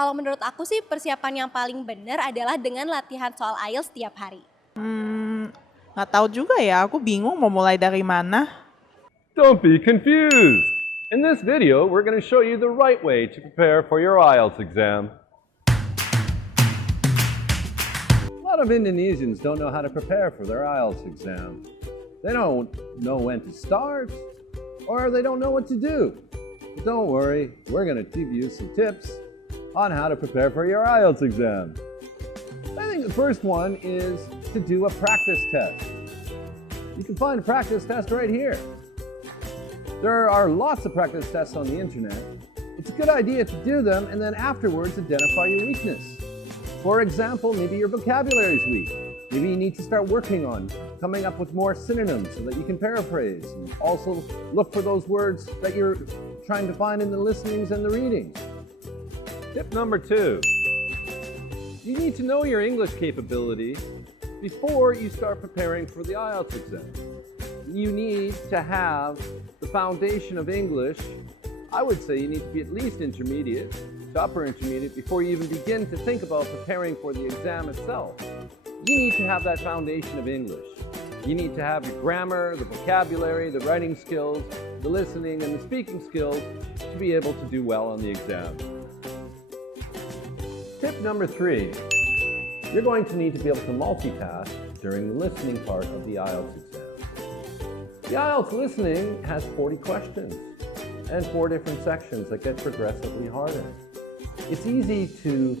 Kalau menurut aku sih persiapan yang paling benar adalah dengan latihan soal IELTS setiap hari. Nggak tahu juga ya, aku bingung mau mulai dari mana. Don't be confused! In this video, we're going to show you the right way to prepare for your IELTS exam. A lot of Indonesians don't know how to prepare for their IELTS exam. They don't know when to start, or they don't know what to do. But don't worry, we're going to give you some tips on how to prepare for your IELTS exam. I think the first one is to do a practice test. You can find a practice test right here. There are lots of practice tests on the internet. It's a good idea to do them and then afterwards identify your weakness. For example, maybe your vocabulary is weak. Maybe you need to start working on coming up with more synonyms so that you can paraphrase. And also look for those words that you're trying to find in the listenings and the readings. Tip number 2. You need to know your English capability before you start preparing for the IELTS exam. You need to have the foundation of English. I would say you need to be at least intermediate to upper intermediate before you even begin to think about preparing for the exam itself. You need to have that foundation of English. You need to have your grammar, the vocabulary, the writing skills, the listening and the speaking skills to be able to do well on the exam. Tip number 3, you're going to need to be able to multitask during the listening part of the IELTS exam. The IELTS listening has 40 questions and 4 different sections that get progressively harder. It's easy to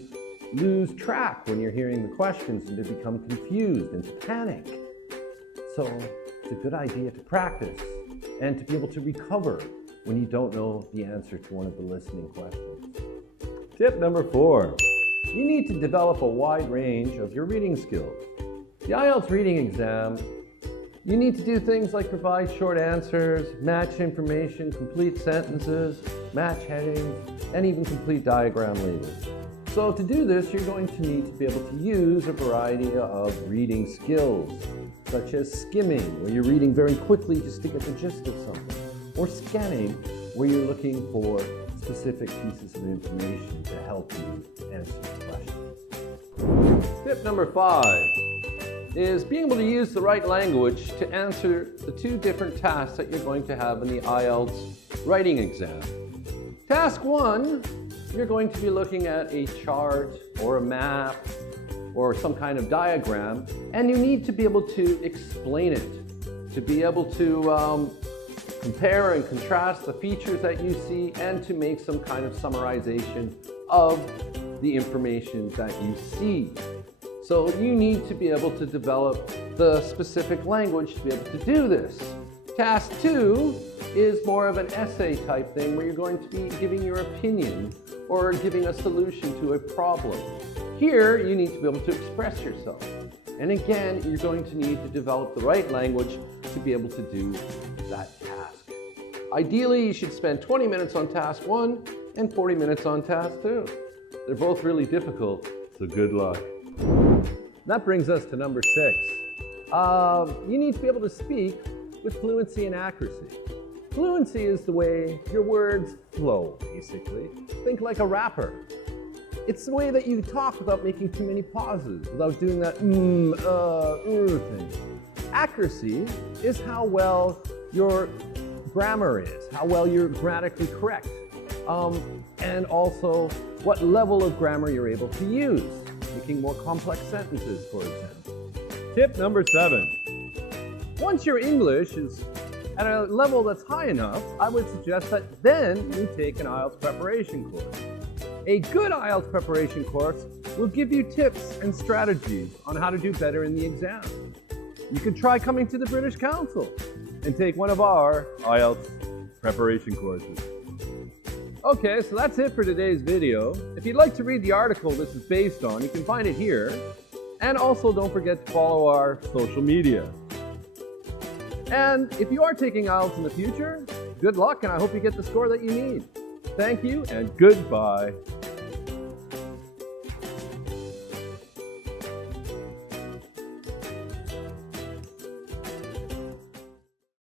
lose track when you're hearing the questions and to become confused and to panic. So it's a good idea to practice and to be able to recover when you don't know the answer to one of the listening questions. Tip number 4. You need to develop a wide range of your reading skills. The IELTS reading exam, you need to do things like provide short answers, match information, complete sentences, match headings, and even complete diagram labels. So to do this, you're going to need to be able to use a variety of reading skills, such as skimming, where you're reading very quickly just to get the gist of something, or scanning, where you're looking for specific pieces of information to help you answer the questions. Tip number 5 is being able to use the right language to answer the 2 different tasks that you're going to have in the IELTS writing exam. Task 1, you're going to be looking at a chart or a map or some kind of diagram, and you need to be able to explain it, to be able to compare and contrast the features that you see and to make some kind of summarization of the information that you see. So you need to be able to develop the specific language to be able to do this. Task 2 is more of an essay type thing where you're going to be giving your opinion or giving a solution to a problem. Here you need to be able to express yourself. And again, you're going to need to develop the right language to be able to do that task. Ideally, you should spend 20 minutes on task 1 and 40 minutes on task 2. They're both really difficult, so good luck. That brings us to number 6. You need to be able to speak with fluency and accuracy. Fluency is the way your words flow, basically. Think like a rapper. It's the way that you talk without making too many pauses, without doing that thing. Accuracy is how well your grammar is, how well you're grammatically correct, and also what level of grammar you're able to use, making more complex sentences, for example. Tip number 7. Once your English is at a level that's high enough, I would suggest that then you take an IELTS preparation course. A good IELTS preparation course will give you tips and strategies on how to do better in the exam. You could try coming to the British Council and take one of our IELTS preparation courses. Okay, so that's it for today's video. If you'd like to read the article this is based on, you can find it here. And also don't forget to follow our social media. And if you are taking IELTS in the future, good luck and I hope you get the score that you need. Thank you and goodbye.